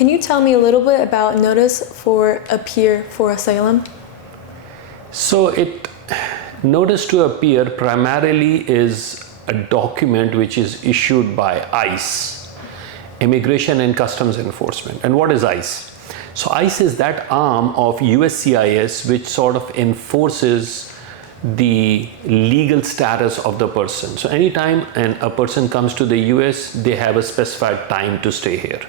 Can you tell me a little bit about notice for appear for asylum? So notice to appear primarily is a document which is issued by ICE, Immigration and Customs Enforcement. And what is ICE? So ICE is that arm of USCIS which sort of enforces the legal status of the person. So anytime a person comes to the US, they have a specified time to stay here.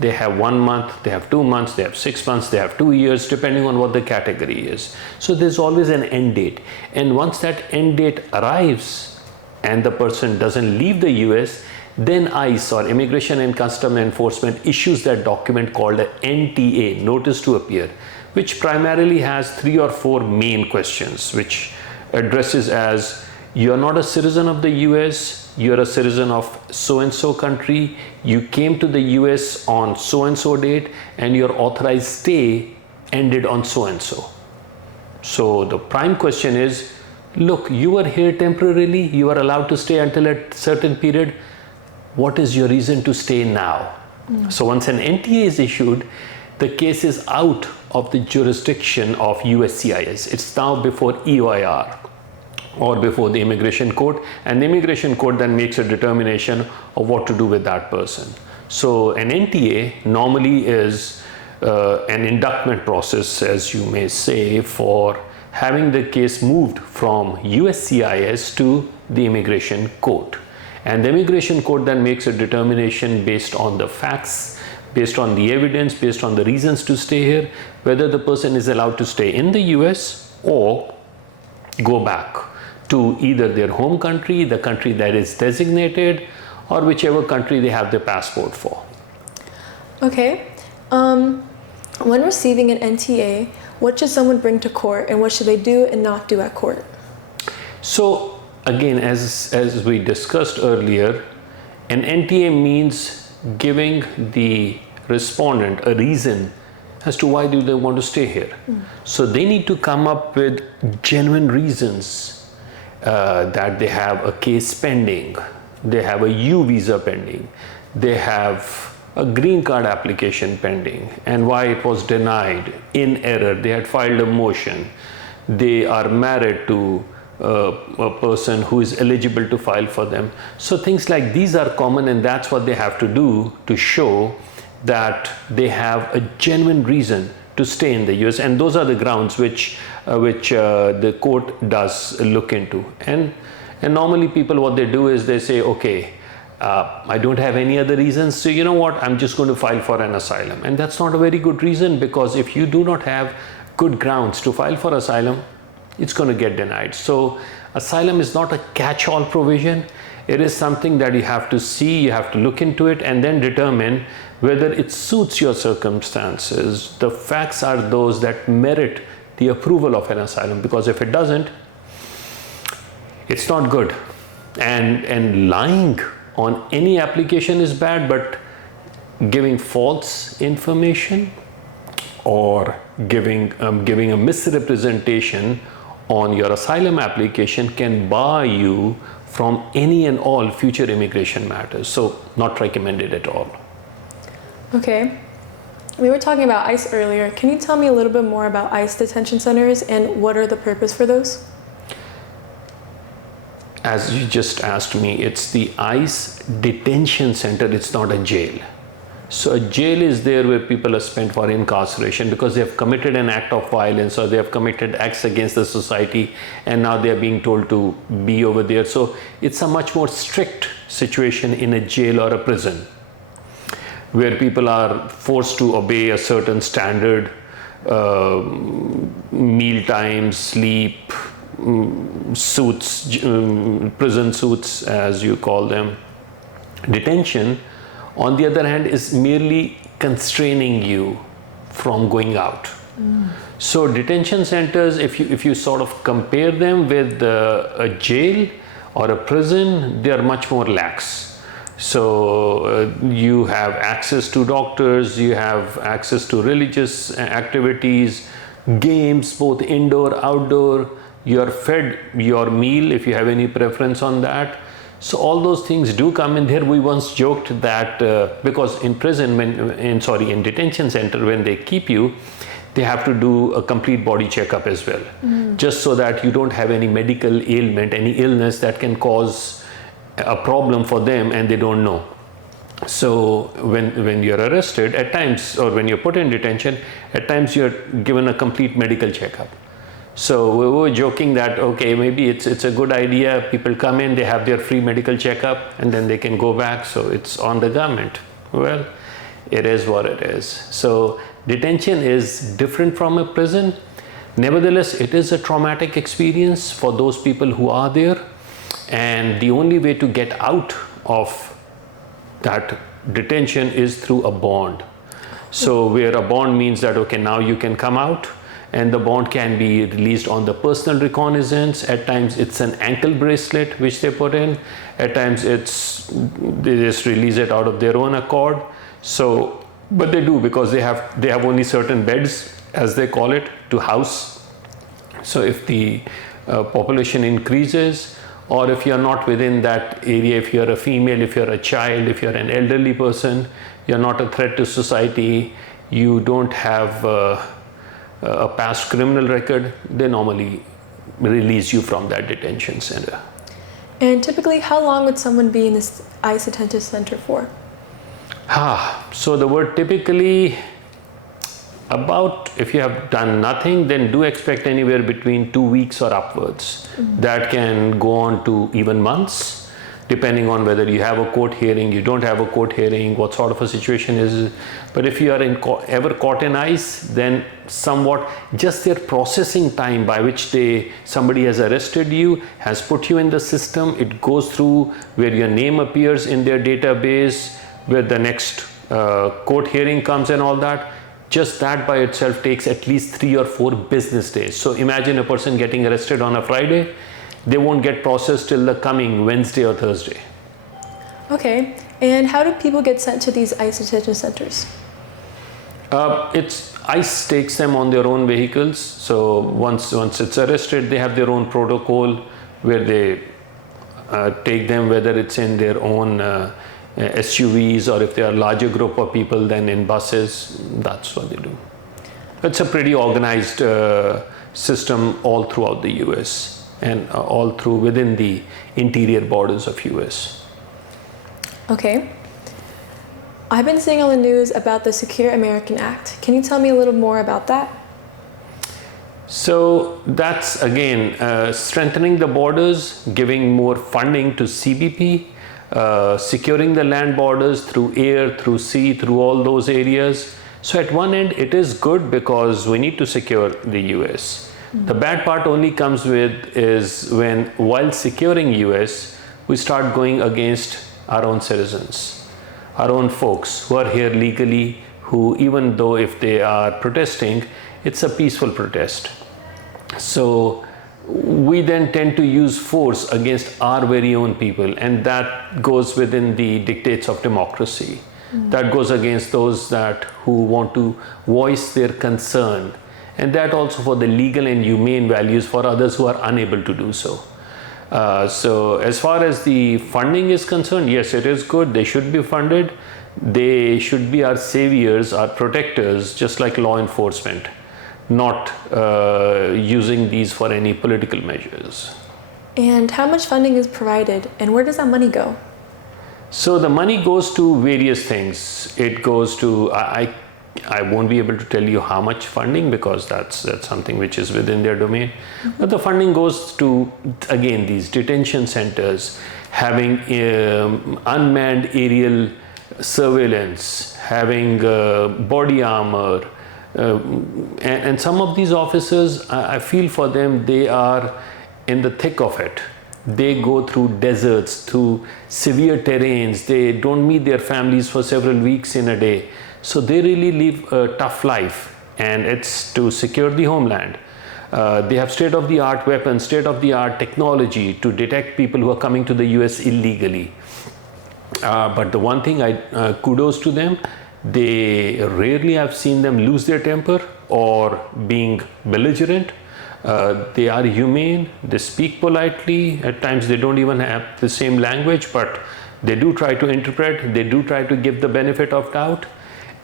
They have 1 month, they have 2 months, they have 6 months, they have 2 years, depending on what the category is. So there's always an end date. And once that end date arrives and the person doesn't leave the US, then ICE, or Immigration and Customs Enforcement, issues that document called a NTA, Notice to Appear, which primarily has 3 or 4 main questions, which addresses as: you're not a citizen of the US, you're a citizen of so-and-so country, you came to the US on so-and-so date, and your authorized stay ended on so-and-so. So the prime question is, look, you were here temporarily, you are allowed to stay until a certain period. What is your reason to stay now? So once an NTA is issued, the case is out of the jurisdiction of USCIS. It's now before EOIR or before the immigration court, and the immigration court then makes a determination of what to do with that person. So an NTA normally is an inductment process, as you may say, for having the case moved from USCIS to the immigration court. And the immigration court then makes a determination based on the facts, based on the evidence, based on the reasons to stay here, whether the person is allowed to stay in the US or go back to either their home country, the country that is designated, or whichever country they have their passport for. Okay. When receiving an NTA, what should someone bring to court, and what should they do and not do at court? So again, as we discussed earlier, an NTA means giving the respondent a reason as to why do they want to stay here. So they need to come up with genuine reasons that they have a case pending, they have a U visa pending, they have a green card application pending, and why it was denied in error. They had filed a motion, they are married to a person who is eligible to file for them. So things like these are common, and that's what they have to do to show that they have a genuine reason to stay in the US, and those are the grounds which the court does look into. And normally people, what they do is they say, okay, I don't have any other reasons, so you know what, I'm just going to file for an asylum. And that's not a very good reason, because if you do not have good grounds to file for asylum, it's going to get denied. So asylum is not a catch-all provision. It is something that you have to see, you have to look into it, and then determine whether it suits your circumstances. The facts are those that merit the approval of an asylum, because if it doesn't, it's not good. And lying on any application is bad, but giving false information or giving a misrepresentation on your asylum application can bar you from any and all future immigration matters. So not recommended at all. Okay. We were talking about ICE earlier. Can you tell me a little bit more about ICE detention centers and what are the purpose for those? As you just asked me, it's the ICE detention center, it's not a jail. So a jail is there where people are spent for incarceration because they have committed an act of violence or they have committed acts against the society, and now they are being told to be over there. So it's a much more strict situation in a jail or a prison, where people are forced to obey a certain standard, meal times, sleep, suits, prison suits as you call them. Detention, on the other hand, is merely constraining you from going out. So detention centers, if you sort of compare them with a jail or a prison, they are much more lax. So you have access to doctors, you have access to religious activities, games, both indoor, outdoor. You are fed your meal if you have any preference on that. So all those things do come in there. We once joked that because in prison, in detention center, when they keep you, they have to do a complete body checkup as well, just so that you don't have any medical ailment, any illness that can cause a problem for them and they don't know. So when you're arrested at times, or when you're put in detention, at times you're given a complete medical checkup. So we were joking that, okay, maybe it's a good idea. People come in, they have their free medical checkup, and then they can go back. So it's on the government. Well, it is what it is. So detention is different from a prison. Nevertheless, it is a traumatic experience for those people who are there. And the only way to get out of that detention is through a bond. So where a bond means that, okay, now you can come out, and the bond can be released on the personal recognizance. At times it's an ankle bracelet which they put in. At times they just release it out of their own accord. So, but they do, because they have only certain beds, as they call it, to house. So if the population increases, or if you're not within that area, if you're a female, if you're a child, if you're an elderly person, you're not a threat to society, you don't have a past criminal record, they normally release you from that detention center. And typically, how long would someone be in this ICE detention center for? So the word typically, about, if you have done nothing, then do expect anywhere between 2 weeks or upwards. That can go on to even months, depending on whether you have a court hearing, you don't have a court hearing, what sort of a situation is. But if you are ever caught in ICE, then somewhat just their processing time by which somebody has arrested you, has put you in the system, it goes through where your name appears in their database, where the next court hearing comes and all that. Just that by itself takes at least 3 or 4 business days. So imagine a person getting arrested on a Friday, they won't get processed till the coming Wednesday or Thursday. Okay, and how do people get sent to these ICE detention centers? ICE takes them on their own vehicles. So once it's arrested, they have their own protocol where they take them, whether it's in their own SUVs, or if they are a larger group of people, then in buses. That's what they do. It's a pretty organized system all throughout the US and all through within the interior borders of US. Okay. I've been seeing on the news about the Secure American Act. Can you tell me a little more about that? So that's again strengthening the borders, giving more funding to CBP, securing the land borders through air, through sea, through all those areas. So at one end it is good because we need to secure the US. The bad part only comes is when, while securing US, we start going against our own citizens, our own folks who are here legally, who, even though if they are protesting, it's a peaceful protest. So we then tend to use force against our very own people, and that goes within the dictates of democracy. That goes against those who want to voice their concern, and that also for the legal and humane values for others who are unable to do so. So as far as the funding is concerned, yes, it is good. They should be funded. They should be our saviors, our protectors, just like law enforcement, not using these for any political measures. And how much funding is provided, and where does that money go? So the money goes to various things. It goes to, I won't be able to tell you how much funding, because that's something which is within their domain. But the funding goes to, again, these detention centers, having unmanned aerial surveillance, having body armor, and some of these officers, I feel for them, they are in the thick of it. They go through deserts, through severe terrains. They don't meet their families for several weeks in a day. So they really live a tough life, and it's to secure the homeland. They have state-of-the-art weapons, state-of-the-art technology to detect people who are coming to the US illegally. But the one thing kudos to them, they rarely have seen them lose their temper or being belligerent. They are humane, they speak politely, at times they don't even have the same language, but they do try to interpret, they do try to give the benefit of doubt,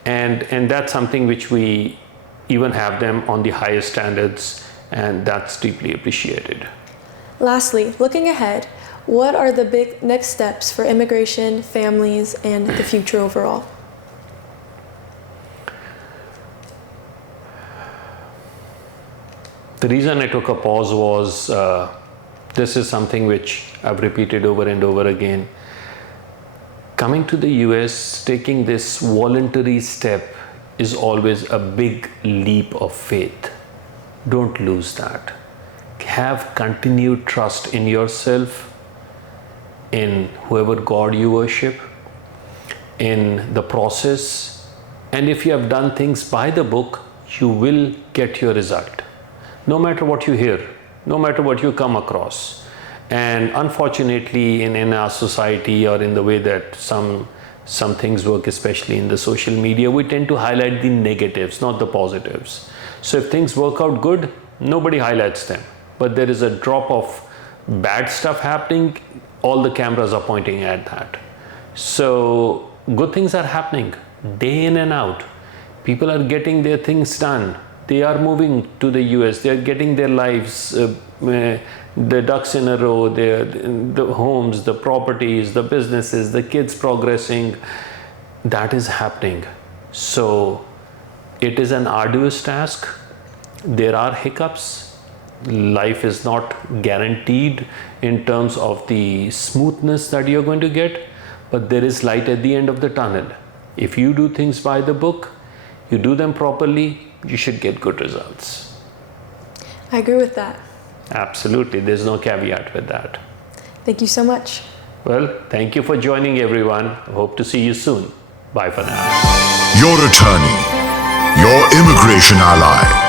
and that's something which we even have them on the highest standards, and that's deeply appreciated. Lastly, looking ahead, what are the big next steps for immigration, families, and the future overall? The reason I took a pause was this is something which I've repeated over and over again. Coming to the US, taking this voluntary step is always a big leap of faith. Don't lose that. Have continued trust in yourself, in whoever God you worship, in the process, and if you have done things by the book, you will get your result. No matter what you hear, no matter what you come across. And unfortunately, in our society, or in the way that some things work, especially in the social media, we tend to highlight the negatives, not the positives. So if things work out good, nobody highlights them. But there is a drop of bad stuff happening, all the cameras are pointing at that. So good things are happening day in and out. People are getting their things done. They are moving to the US, they are getting their lives, the ducks in a row, the homes, the properties, the businesses, the kids progressing. That is happening. So it is an arduous task. There are hiccups. Life is not guaranteed in terms of the smoothness that you're going to get, but there is light at the end of the tunnel. If you do things by the book, you do them properly, you should get good results. I agree with that. Absolutely, there's no caveat with that. Thank you so much. Well, thank you for joining, everyone. Hope to see you soon. Bye for now. Your attorney, your immigration ally.